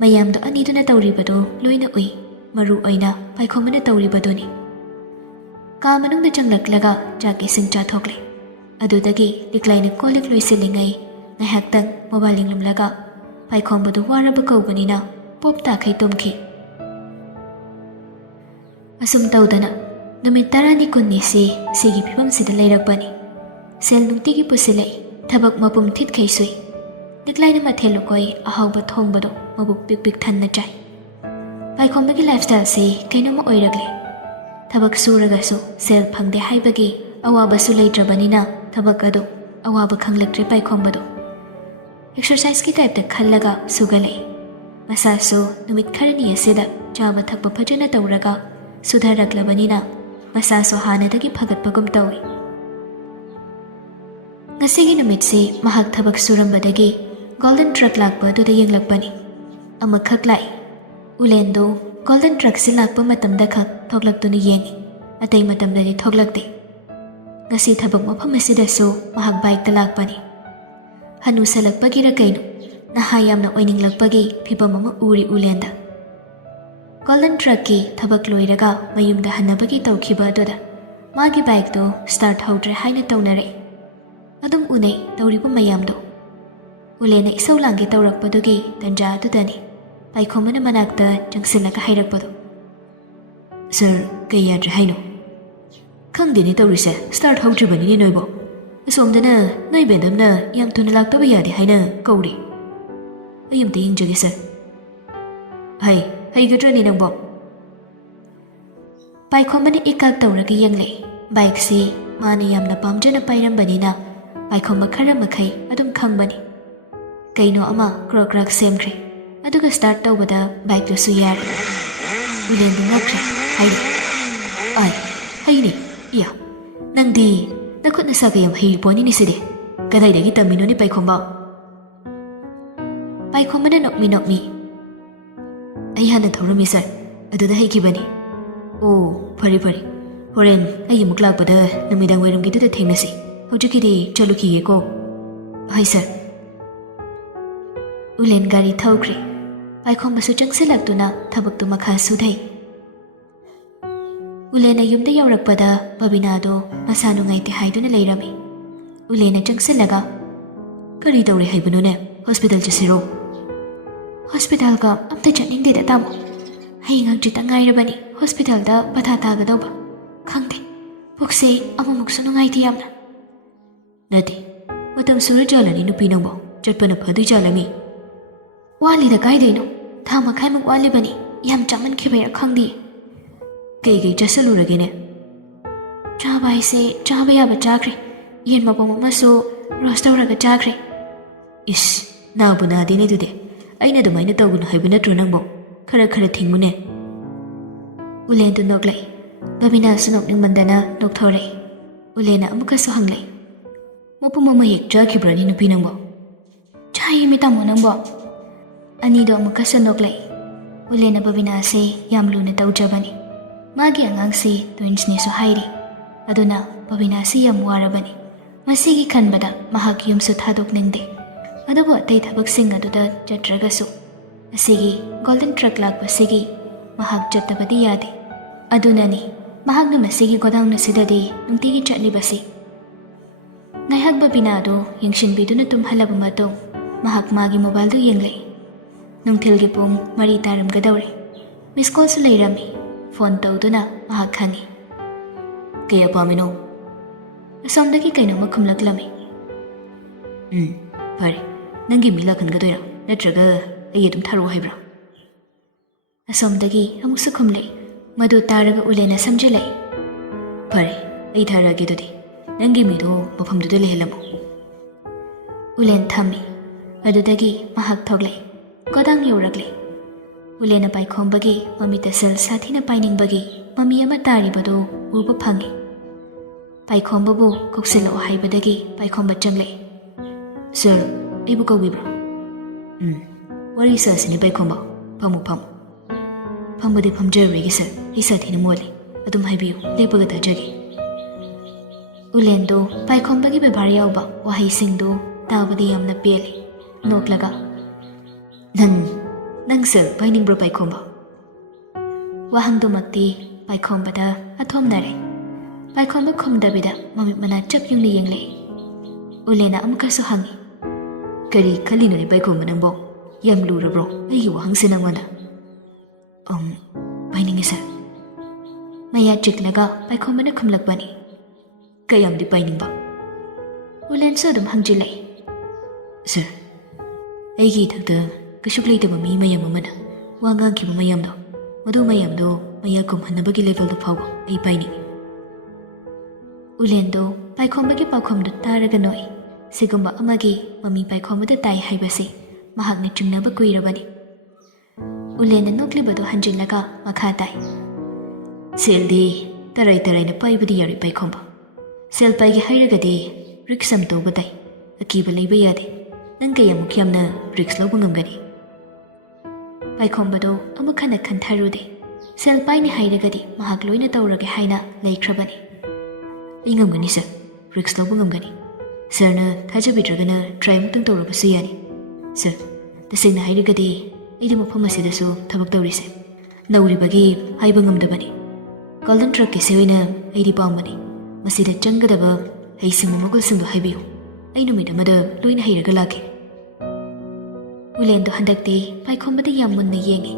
ꯃꯌꯥꯝꯗꯣ ꯑꯅꯤꯗꯨꯅ ꯇꯧꯔꯤꯕꯗꯨ ꯂꯣꯏꯅ ꯎꯏ, ꯃꯔꯨ ꯑꯣꯏꯅ ꯄꯥꯏꯈꯣꯝꯕꯅ ꯇꯧꯔꯤꯕꯗꯨꯅꯤ꯫ ꯀꯥ ꯃꯅꯨꯡꯗ ꯆꯪꯂꯛꯂꯒ ꯆꯥꯛ ꯏꯁꯤꯡ ꯆꯥꯊꯣꯛꯂꯦ꯫ ꯑꯗꯨꯗꯒꯤ ꯂꯤꯛꯂꯥꯏꯅ ꯀꯣꯜ ꯂꯤꯛ ꯂꯣꯏꯁꯤꯜꯂꯤꯉꯩ ꯉꯥꯏꯍꯥꯛꯇꯪ ꯃꯣꯕꯥꯏꯜ ꯌꯦꯡꯂꯝꯂꯒ ꯄꯥꯏꯈꯣꯝꯕꯗꯨ ꯋꯥꯔꯕ ꯀꯧꯕꯅꯤꯅ ꯄꯣꯞ ꯇꯥꯈꯩ ꯇꯨꯝꯈꯤ꯫ ꯑꯁꯨꯝ ꯇꯧꯗꯅ ꯅꯨꯃꯤꯠ 10-20ꯁꯤ ꯁꯤꯒꯤ ꯐꯤꯕꯝꯁꯤꯗ ꯂꯩꯔꯛꯄꯅꯤ꯫ ꯁꯦꯜ ꯅꯨꯡꯇꯤꯒꯤ ꯄꯨꯁꯤꯜꯂꯛꯏ, ꯊꯕꯛ ꯃꯄꯨꯝ ꯊꯤꯠꯈꯩ ꯁꯨꯏ꯫ ꯂꯤꯛꯂꯥꯏꯅ ꯃꯊꯦꯜ ꯂꯨꯀꯣꯏ ꯑꯍꯥꯎꯕ ꯊꯣꯡꯕꯗꯣ ꯃꯕꯨꯛ ꯄꯤꯛ ꯄꯤꯛ ꯊꯟꯅ ꯆꯥꯏ꯫ ꯄꯥꯏꯈꯣꯝꯕꯒꯤ ꯂꯥꯏꯐꯁ꯭ꯇꯥꯏꯜꯁꯤ ꯀꯩꯅꯣꯝꯃ ꯑꯣꯏꯔꯛꯂꯦ꯫ ꯊꯕꯛ ꯁꯨꯔꯒꯁꯨ ꯁꯦꯜ ꯐꯪꯗꯦ ꯍꯥꯏꯕꯒꯤ ꯑꯋꯥꯕꯁꯨ ꯂꯩꯇ꯭ꯔꯕꯅꯤꯅ ꯊꯕꯛ ꯑꯗꯨ ꯑꯋꯥꯕ ꯈꯪꯂꯛꯇ꯭ꯔꯦ ꯄꯥꯏꯈꯣꯝꯕꯗꯣ꯫ ꯑꯦꯛꯁꯔꯁꯥꯏꯁꯀꯤ ꯇꯥꯏꯞꯇ ꯈꯜꯂꯒ ꯁꯨꯒꯠꯂꯛꯏ꯫ ꯃꯁꯥꯁꯨ ꯅꯨꯃꯤꯠ ꯈꯔꯅꯤ ꯑꯁꯤꯗ ꯆꯥꯕ ꯊꯛꯄ ꯐꯖꯅ ꯇꯧꯔꯒ ꯁꯨꯙꯔꯛꯂꯕꯅꯤꯅ ꯃꯁꯥꯁꯨ ꯍꯥꯟꯅꯗꯒꯤ ꯐꯒꯠꯄꯒꯨꯝ ꯇꯧꯏ꯫ ꯉꯁꯤꯒꯤ ꯅꯨꯃꯤꯠꯁꯤ ꯃꯍꯥꯛ ꯊꯕꯛ ꯁꯨꯔꯝꯕꯗꯒꯤ ꯒꯣꯜꯗꯟ ꯇ꯭ꯔꯛ ꯂꯥꯛꯄ ꯑꯗꯨꯗ ꯌꯦꯡꯂꯛꯄꯅꯤ꯫ ꯑꯃꯈꯛ ꯂꯥꯛꯏ꯫ ꯎꯂꯦꯟꯗꯨ ꯒꯣꯜꯗꯟ ꯇ꯭ꯔꯛꯁꯤ ꯂꯥꯛꯄ ꯃꯇꯝꯗ ꯈꯛ ꯊꯣꯛꯂꯛꯇꯨꯅ ꯌꯦꯡꯏ, ꯑꯇꯩ ꯃꯇꯝꯗꯗꯤ ꯊꯣꯛꯂꯛꯇꯦ꯫ ꯉꯁꯤ ꯊꯕꯛ ꯃꯐꯝ ꯑꯁꯤꯗꯁꯨ ꯃꯍꯥꯛ ꯕꯥꯏꯛꯇ ꯂꯥꯛꯄꯅꯤ꯫ ꯍꯅꯨꯁꯜꯂꯛꯄꯒꯤꯔ ꯀꯩꯅꯣ ꯅꯍꯥ ꯌꯥꯝꯅ ꯑꯣꯏꯅꯤꯡꯂꯛꯄꯒꯤ ꯐꯤꯕꯝ ꯑꯃ ꯎꯔꯤ ꯎꯂꯦꯟꯗ꯫ ꯒꯣꯜꯗꯟ ꯇ꯭ꯔꯛꯀꯤ ꯊꯕꯛ ꯂꯣꯏꯔꯒ ꯃꯌꯨꯝꯗ ꯍꯟꯅꯕꯒꯤ ꯇꯧꯈꯤꯕ ꯑꯗꯨꯗ ꯃꯥꯒꯤ ꯕꯥꯏꯛꯇꯣ ꯁ꯭ꯇꯥꯔꯠ ꯍꯧꯗ꯭ꯔꯦ ꯍꯥꯏꯅ ꯇꯧꯅꯔꯛꯏ꯫ ꯑꯗꯨꯝ ꯎꯅꯩ ꯇꯧꯔꯤꯕ ꯃꯌꯥꯝꯗꯣ꯫ ꯎꯂꯦꯟꯅ ꯏꯁꯧ ꯂꯥꯡꯒꯦ ꯇꯧꯔꯛꯄꯗꯨꯒꯤ ꯇꯟꯖꯥ ꯑꯗꯨꯗꯅꯤ ꯄꯥꯏꯈꯣꯝꯕꯅ ꯃꯅꯥꯛꯇ ꯆꯪꯁꯤꯜꯂꯒ ꯍꯥꯏꯔꯛꯄꯗꯣ꯫ ꯁꯥꯔ, ꯀꯩ ꯌꯥꯗ꯭ꯔꯦ ꯍꯥꯏꯅꯣ? ꯈꯪꯗꯦꯅꯦ ꯇꯧꯔꯤꯁꯦ, ꯁ꯭ꯇꯥꯔꯠ ꯍꯧꯗ꯭ꯔꯤꯕꯅꯤꯅꯦ ꯅꯣꯏꯕꯣ꯫ ꯑꯁꯣꯝꯗꯅ ꯅꯣꯏ ꯃꯦꯗꯝꯅ ꯌꯥꯝ ꯊꯨꯅ ꯂꯥꯛꯇꯕ ꯌꯥꯗꯦ ꯍꯥꯏꯅ ꯀꯧꯔꯤ꯫ ꯑꯩ ꯑꯝꯇ ꯌꯦꯡꯖꯒꯦ ꯁꯥꯔ꯫ ꯍꯩꯒꯗ꯭ꯔꯅꯦ ꯅꯪꯕꯣ? ꯄꯥꯏꯈꯣꯝꯕꯅ ꯏꯀꯥꯛ ꯇꯧꯔꯒ ꯌꯦꯡꯂꯛꯏ꯫ ꯕꯥꯏꯛꯁꯤ ꯃꯥꯅ ꯌꯥꯝꯅ ꯄꯥꯝꯖꯅ ꯄꯥꯏꯔꯝꯕꯅꯤꯅ ꯄꯥꯏꯈꯣꯝꯕ ꯈꯔ ꯃꯈꯩ ꯑꯗꯨꯝ ꯈꯪꯕꯅꯤ꯫ ꯀꯩꯅꯣ ꯑꯃ ꯀ꯭ꯔꯣꯛ ꯀ꯭ꯔꯥꯛ ꯁꯦꯝꯈ꯭ꯔꯦ, ꯑꯗꯨꯒ ꯁ꯭ꯇꯥꯔꯠ ꯇꯧꯕꯗ ꯕꯥꯏꯛꯇꯨꯁꯨ ꯌꯥꯔꯦ꯫ ꯎꯂꯦꯟꯗꯨ ꯉꯛꯈ꯭ꯔꯦ, ꯍꯥꯏꯔꯤ, ꯍꯩꯅꯦ, ꯏꯌꯥ, ꯅꯪꯗꯤ ꯅꯈꯨꯠ ꯅꯁꯥꯒ ꯌꯥꯝ ꯍꯩꯔꯤ ꯄꯣꯠꯅꯤꯅꯦ ꯁꯤꯗꯤ꯫ ꯀꯗꯥꯏꯗꯒꯤ ꯇꯝꯃꯤꯅꯣꯅꯦ ꯄꯥꯏꯈꯣꯝꯕ? ꯄꯥꯏꯈꯣꯝꯕꯅ ꯅꯣꯛꯃꯤ ꯑꯩ ꯍꯥꯟꯅ ꯊꯧꯔꯝꯃꯤ ꯁꯥꯔ, ꯑꯗꯨꯗ ꯍꯩꯈꯤꯕꯅꯤ꯫ ꯑꯣ, ꯐꯔꯦ ꯐꯔꯦ, ꯍꯣꯔꯦꯟ ꯑꯩ ꯑꯃꯨꯛ ꯂꯥꯛꯄꯗ ꯅꯨꯃꯤꯗꯥꯡ ꯋꯥꯏꯔꯝꯒꯤꯗꯨꯗ ꯊꯦꯡꯅꯁꯤ꯫ ꯍꯧꯖꯤꯛꯀꯤꯗꯤ ꯆꯠꯂꯨꯈꯤꯒꯦꯀꯣ꯫ ꯁꯥꯔ꯫ ꯎꯂꯦꯟ ꯒꯥꯔꯤ ꯊꯧꯈ꯭ꯔꯦ꯫ ꯄꯥꯏꯈꯣꯝꯕꯁꯨ ꯆꯪꯁꯤꯜꯂꯛꯇꯨꯅ ꯊꯕꯛꯇꯨ ꯃꯈꯥ ꯁꯨꯙꯩ꯫ ꯎꯂꯦꯟꯅ ꯌꯨꯝꯗ ꯌꯧꯔꯛꯄꯗ ꯕꯕꯤꯅꯥꯗꯣ ꯃꯁꯥ ꯅꯨꯡꯉꯥꯏꯇꯦ ꯍꯥꯏꯗꯨꯅ ꯂꯩꯔꯝꯃꯤ꯫ ꯎꯂꯦꯟꯅ ꯆꯪꯁꯤꯜꯂꯒ, ꯀꯔꯤ ꯇꯧꯔꯦ ꯍꯥꯏꯕꯅꯣꯅꯦ? ꯍꯣꯁꯄꯤꯇꯥꯜ ꯆꯠꯁꯤꯔꯣ? ꯍꯣꯁꯄꯤꯇꯥꯜꯒ ꯑꯝꯇ ꯆꯠꯅꯤꯡꯗꯦꯗ ꯇꯥꯃꯣ꯫ ꯍꯌꯦꯡ ꯍꯪꯆꯤꯠꯇ ꯉꯥꯏꯔꯕꯅꯤ ꯍꯣꯁꯄꯤꯇꯥꯜꯗ ꯄꯊꯥ ꯇꯥꯒꯗꯧꯕ꯫ ꯈꯪꯗꯦ, ꯄꯨꯛꯁꯦ ꯑꯃꯨꯛꯃꯨꯛꯁꯨ ꯅꯨꯡꯉꯥꯏꯇꯦ ꯌꯥꯝꯅ꯫ ꯅꯠꯇꯦ, ꯃꯇꯝ ꯁꯨꯔ ꯖꯥꯠꯂꯅꯤ ꯅꯨꯄꯤ ꯅꯪꯕꯣ, ꯆꯠꯄꯅ ꯐꯗꯣꯏ ꯖꯥꯠꯂꯃꯤ꯫ ꯋꯥꯠꯂꯤꯗ ꯀꯥꯏꯗꯩꯅꯣ, ꯊꯥ ꯃꯈꯥꯏꯃꯨꯛ ꯋꯥꯠꯂꯤꯕꯅꯤ꯫ ꯌꯥꯝ ꯆꯥꯃꯟꯈꯤꯕꯩꯔꯥ ꯈꯪꯗꯦ꯫ ꯀꯩ ꯆꯥꯁꯤꯜꯂꯨꯔꯒꯦꯅꯦ? ꯆꯥꯕ ꯍꯥꯏꯁꯦ ꯆꯥꯕ ꯌꯥꯕ ꯆꯥꯈ꯭ꯔꯦ꯫ ꯌꯦꯟ ꯃꯄꯨꯝ ꯑꯃꯁꯨ ꯔꯣꯁ ꯇꯧꯔꯒ ꯆꯥꯈ꯭ꯔꯦ꯫ ꯏꯁ, ꯅꯥꯕꯨ ꯅꯥꯗꯦꯅꯦ ꯑꯗꯨꯗꯤ꯫ ꯑꯩꯅ ꯑꯗꯨꯃꯥꯏꯅ ꯇꯧꯒꯅꯨ ꯍꯥꯏꯕ ꯅꯠꯇ꯭ꯔꯣ ꯅꯪꯕꯣ? ꯈꯔ ꯊꯤꯡꯉꯨꯅꯦ꯫ ꯎꯂꯦꯟꯗꯨ ꯅꯣꯛꯂꯛꯏ꯫ ꯕꯕꯤꯅꯥꯁꯨ ꯅꯣꯛꯅꯤꯡꯃꯟꯗꯅ ꯅꯣꯛꯊꯣꯔꯛꯏ꯫ ꯎꯂꯦꯟꯅ ꯑꯃꯨꯛꯀꯁꯨ ꯍꯪꯂꯛꯏ, ꯃꯄꯨꯝ ꯑꯃ ꯍꯦꯛ ꯆꯥꯈꯤꯕ꯭ꯔꯅꯤ ꯅꯨꯄꯤ ꯅꯪꯕꯣ? ꯆꯥꯏꯌꯦꯃꯤ ꯇꯥꯃꯣ ꯅꯪꯕꯣ꯫ ꯑꯅꯤꯗꯣ ꯑꯃꯨꯛꯀꯁꯨ ꯅꯣꯛꯂꯛꯏ꯫ ꯎꯂꯦꯟꯅ ꯕꯕꯤꯅꯥꯁꯤ ꯌꯥꯝ ꯂꯨꯅ ꯇꯧꯖꯕꯅꯤ꯫ ꯃꯥꯒꯤ ꯑꯉꯥꯡꯁꯤ ꯇ꯭ꯋꯤꯟꯁꯅꯦꯁꯨ ꯍꯥꯏꯔꯤ꯫ ꯑꯗꯨꯅ ꯕꯕꯤꯅꯥꯁꯤ ꯌꯥꯝ ꯋꯥꯔꯕꯅꯤ꯫ ꯃꯁꯤꯒꯤ ꯈꯟꯕꯗ ꯃꯍꯥꯛ ꯌꯨꯝꯁꯨ ꯊꯥꯗꯣꯛꯅꯤꯡꯗꯦ꯫ ꯑꯗꯨꯕꯨ ꯑꯇꯩ ꯊꯕꯛꯁꯤꯡ ꯑꯗꯨꯗ ꯆꯠꯇ꯭ꯔꯒꯁꯨ ꯑꯁꯤꯒꯤ ꯒꯣꯜꯗꯟ ꯇ꯭ꯔꯛ ꯂꯥꯛꯄꯁꯤꯒꯤ ꯃꯍꯥꯛ ꯆꯠꯇꯕꯗꯤ ꯌꯥꯗꯦ꯫ ꯑꯗꯨꯅꯅꯤ ꯃꯍꯥꯛꯅ ꯃꯁꯤꯒꯤ ꯒꯣꯗꯥꯎꯟ ꯑꯁꯤꯗꯗꯤ ꯅꯨꯡꯇꯤꯒꯤ ꯆꯠꯂꯤꯕꯁꯤ꯫ ꯉꯥꯏꯍꯥꯛ ꯕꯕꯤꯅꯥꯗꯨ ꯌꯦꯡꯁꯤꯟꯕꯤꯗꯨꯅ ꯇꯨꯝꯍꯜꯂꯕ ꯃꯇꯨꯡ ꯃꯍꯥꯛ ꯃꯥꯒꯤ ꯃꯣꯕꯥꯏꯜꯗꯨ ꯌꯦꯡꯂꯛꯏ꯫ ꯅꯨꯡꯊꯤꯜꯒꯤ ꯄꯨꯡ 4 ꯇꯥꯔꯝꯒꯗꯧꯔꯦ꯫ ꯃꯤꯁꯀꯣꯜꯁꯨ ꯂꯩꯔꯝꯃꯤ꯫ ꯐꯣꯟ ꯇꯧꯗꯨꯅ ꯃꯍꯥꯛ ꯍꯪꯉꯤ, ꯀꯌꯥ ꯄꯥꯝꯃꯤꯅꯣ? ꯑꯁꯣꯝꯗꯒꯤ ꯀꯩꯅꯣꯝꯃ ꯈꯨꯝꯂꯛꯂꯝꯃꯤ꯫ ꯐꯔꯦ, ꯅꯪꯒꯤ ꯃꯤ ꯂꯥꯛꯍꯟꯒꯗꯣꯏꯔꯥ ꯅꯠꯇ꯭ꯔꯒ ꯑꯩ ꯑꯗꯨꯝ ꯊꯥꯔꯛꯑꯣ ꯍꯥꯏꯕ꯭ꯔꯥ? ꯑꯁꯣꯝꯗꯒꯤ ꯑꯃꯨꯛꯁꯨ ꯈꯨꯝꯂꯛꯏ꯫ ꯃꯗꯨ ꯇꯥꯔꯒ ꯎꯂꯦꯟꯅ ꯁꯝꯖꯤꯜꯂꯛꯏ꯫ ꯐꯔꯦ, ꯑꯩ ꯊꯥꯔꯛꯑꯒꯦ ꯑꯗꯨꯗꯤ ꯅꯪꯒꯤ ꯃꯤꯗꯣ ꯃꯐꯝꯗꯨꯗ ꯂꯩꯍꯜꯂꯝꯃꯨ꯫ ꯎꯂꯦꯟ ꯊꯝꯃꯤ꯫ ꯑꯗꯨꯗꯒꯤ ꯃꯍꯥꯛ ꯊꯣꯛꯂꯛꯏ꯫ ꯒꯣꯗꯥꯎꯟ ꯌꯧꯔꯛꯂꯤ꯫ ꯎꯂꯦꯟꯅ ꯄꯥꯏꯈꯣꯝꯕꯒꯤ ꯃꯃꯤꯠꯇ ꯁꯦꯜ ꯁꯥꯊꯤꯅ ꯄꯥꯏꯅꯤꯡꯕꯒꯤ ꯃꯃꯤ ꯑꯃ ꯇꯥꯔꯤꯕꯗꯨ ꯎꯕ ꯐꯪꯉꯤ꯫ ꯄꯥꯏꯈꯣꯝꯕꯕꯨ ꯀꯧꯁꯤꯜꯂꯛꯑꯣ ꯍꯥꯏꯕꯗꯒꯤ ꯄꯥꯏꯈꯣꯝꯕ ꯆꯪꯂꯛꯏ꯫ ꯁꯥꯔ, ꯑꯩꯕꯨ ꯀꯧꯕꯤꯕ꯭ꯔꯣ? ꯋꯥꯔꯤ ꯁꯥꯁꯤꯅꯦ ꯄꯥꯏꯈꯣꯝꯕ, ꯐꯝꯃꯨ ꯐꯝꯃꯨ꯫ ꯐꯝꯕꯗꯤ ꯐꯝꯖꯔꯔꯣꯏꯒꯦ ꯁꯥꯔ, ꯑꯩ ꯁꯥꯊꯤꯅ ꯃꯣꯜꯂꯤ, ꯑꯗꯨꯝ ꯍꯥꯏꯕꯤꯌꯨ, ꯂꯦꯞꯄꯒ ꯇꯥꯖꯒꯦ꯫ ꯎꯂꯦꯟꯗꯨ ꯄꯥꯏꯈꯣꯝꯕꯒꯤ ꯕꯦꯕꯥꯔ ꯌꯥꯎꯕ ꯋꯥꯍꯩꯁꯤꯡꯗꯨ ꯇꯥꯕꯗꯤ ꯌꯥꯝꯅ ꯄꯦꯜꯂꯤ꯫ ꯅꯣꯛꯂꯒ ꯅꯪ ꯁꯦꯜ ꯄꯥꯏꯅꯤꯡꯕ꯭ꯔꯣ ꯄꯥꯏꯈꯣꯝꯕ? ꯋꯥꯍꯪꯗꯨꯃꯛꯇꯤ ꯄꯥꯏꯈꯣꯝꯕꯗ ꯑꯊꯣꯝꯅꯔꯦ꯫ ꯄꯥꯏꯈꯣꯝꯕ ꯈꯨꯝꯗꯕꯤꯗ ꯃꯃꯤꯠ ꯃꯅꯥ ꯆꯞ ꯌꯨꯡꯅ ꯌꯦꯡꯂꯛꯏ꯫ ꯎꯂꯦꯟꯅ ꯑꯃꯨꯛꯀꯁꯨ ꯍꯪꯉꯤ꯫ ꯀꯔꯤ ꯈꯜꯂꯤꯅꯣꯅꯦ ꯄꯥꯏꯈꯣꯝꯕ ꯅꯪꯕꯣ? ꯌꯥꯝ ꯂꯨꯔꯕ꯭ꯔꯣ ꯑꯩꯒꯤ ꯋꯥꯍꯪꯁꯦ ꯅꯪꯉꯣꯟꯗ? ꯄꯥꯏꯅꯤꯡꯉꯦ ꯁꯥꯔ꯫ ꯃꯌꯥ ꯆꯤꯛꯂꯒ ꯄꯥꯏꯈꯣꯝꯕꯅ ꯈꯨꯝꯂꯛꯄꯅꯤ꯫ ꯀꯌꯥꯝꯗꯤ ꯄꯥꯏꯅꯤꯡꯕ? ꯎꯂꯦꯟꯁꯨ ꯑꯗꯨꯝ ꯍꯪꯖꯤꯜꯂꯛꯏ꯫ ꯁꯥꯔ, ꯑꯩꯒꯤ ꯏꯊꯛꯇ ꯀꯩꯁꯨ ꯂꯩꯇꯕ ꯃꯤ ꯃꯌꯥꯝ ꯑꯃꯅ ꯋꯥ ꯉꯥꯡꯈꯤꯕ ꯃꯌꯥꯝꯗꯣ, ꯃꯗꯨ ꯃꯌꯥꯝꯗꯣ ꯃꯌꯥ ꯀꯨꯝꯍꯟꯅꯕꯒꯤ ꯂꯦꯚꯦꯜꯗꯨ ꯐꯥꯎꯕ ꯑꯩ ꯄꯥꯏꯅꯤꯡꯉꯤ꯫ ꯎꯂꯦꯟꯗꯨ ꯄꯥꯏꯈꯣꯝꯕꯒꯤ ꯄꯥꯎꯈꯨꯝꯗꯨ ꯇꯥꯔꯒ ꯅꯣꯛꯏ꯫ ꯁꯤꯒꯨꯝꯕ ꯑꯃꯒꯤ ꯃꯃꯤ ꯄꯥꯏꯈꯣꯝꯕꯗ ꯇꯥꯏ ꯍꯥꯏꯕꯁꯤ ꯃꯍꯥꯛꯅ ꯆꯤꯡꯅꯕ ꯀꯨꯏꯔꯕꯅꯤ꯫ ꯎꯂꯦꯟꯅ ꯅꯣꯛꯂꯤꯕꯗꯨ ꯍꯟꯖꯤꯜꯂꯒ ꯃꯈꯥ ꯇꯥꯏ꯫ ꯁꯦꯜꯗꯤ ꯇꯔꯥꯏ ꯇꯔꯥꯏꯅ ꯄꯥꯏꯕꯗꯤ ꯌꯥꯔꯣꯏ ꯄꯥꯏꯈꯣꯝꯕ꯫ ꯁꯦꯜ ꯄꯥꯏꯒꯦ ꯍꯥꯏꯔꯒꯗꯤ ꯔꯤꯛꯁ ꯑꯃ ꯇꯧꯕ ꯇꯥꯏ, ꯑꯀꯤꯕ ꯂꯩꯕ ꯌꯥꯗꯦ꯫ ꯅꯪ ꯀꯌꯥꯃꯨꯛ ꯌꯥꯝꯅ ꯔꯤꯛꯁ ꯂꯧꯕ ꯉꯝꯒꯅꯤ? ꯄꯥꯏꯈꯣꯝꯕꯗꯨ ꯑꯃꯨꯛ ꯍꯟꯅ ꯈꯟꯊꯔꯨꯗꯦ꯫ ꯁꯦꯜ ꯄꯥꯏꯅꯤ ꯍꯥꯏꯔꯒꯗꯤ ꯃꯍꯥꯛ ꯂꯣꯏꯅ ꯇꯧꯔꯒꯦ ꯍꯥꯏꯅ ꯂꯩꯈ꯭ꯔꯕꯅꯤ꯫ ꯑꯩ ꯉꯝꯒꯅꯤ ꯁꯥꯔ, ꯔꯤꯛꯁ ꯂꯧꯕ ꯉꯝꯒꯅꯤ꯫ ꯁꯥꯔꯅ ꯊꯥꯖꯕꯤꯗ꯭ꯔꯒꯅ ꯇ꯭ꯔꯥꯏ ꯑꯃꯨꯛꯇꯪ ꯇꯧꯔꯕꯁꯨ ꯌꯥꯅꯤ꯫ ꯁꯥꯔ, ꯇꯁꯦꯡꯅ ꯍꯥꯏꯔꯒꯗꯤ ꯑꯩꯗꯤ ꯃꯐꯝ ꯑꯁꯤꯗꯁꯨ ꯊꯕꯛ ꯇꯧꯔꯤꯁꯦ ꯅꯧꯔꯤꯕꯒꯤ ꯍꯥꯏꯕ ꯉꯝꯗꯕꯅꯤ꯫ ꯒꯣꯜꯗꯟ ꯇ꯭ꯔꯛꯀꯤꯁꯦ ꯑꯣꯏꯅ ꯑꯩꯗꯤ ꯄꯥꯝꯕꯅꯤ꯫ ꯃꯁꯤꯗ ꯆꯪꯒꯗꯕ ꯍꯩꯁꯤꯡꯕ ꯃꯒꯨꯜꯁꯤꯡꯗꯣ ꯍꯥꯏꯕꯤꯌꯨ, ꯑꯩ ꯅꯨꯃꯤꯠ ꯑꯃꯗ ꯂꯣꯏꯅ ꯍꯩꯔꯒ ꯂꯥꯛꯀꯦ꯫ ꯎꯂꯦꯟꯗꯣ ꯍꯟꯗꯛꯇꯤ ꯄꯥꯏꯈꯣꯝꯕꯗ ꯌꯥꯝ ꯃꯨꯟꯅ ꯌꯦꯡꯉꯤ꯫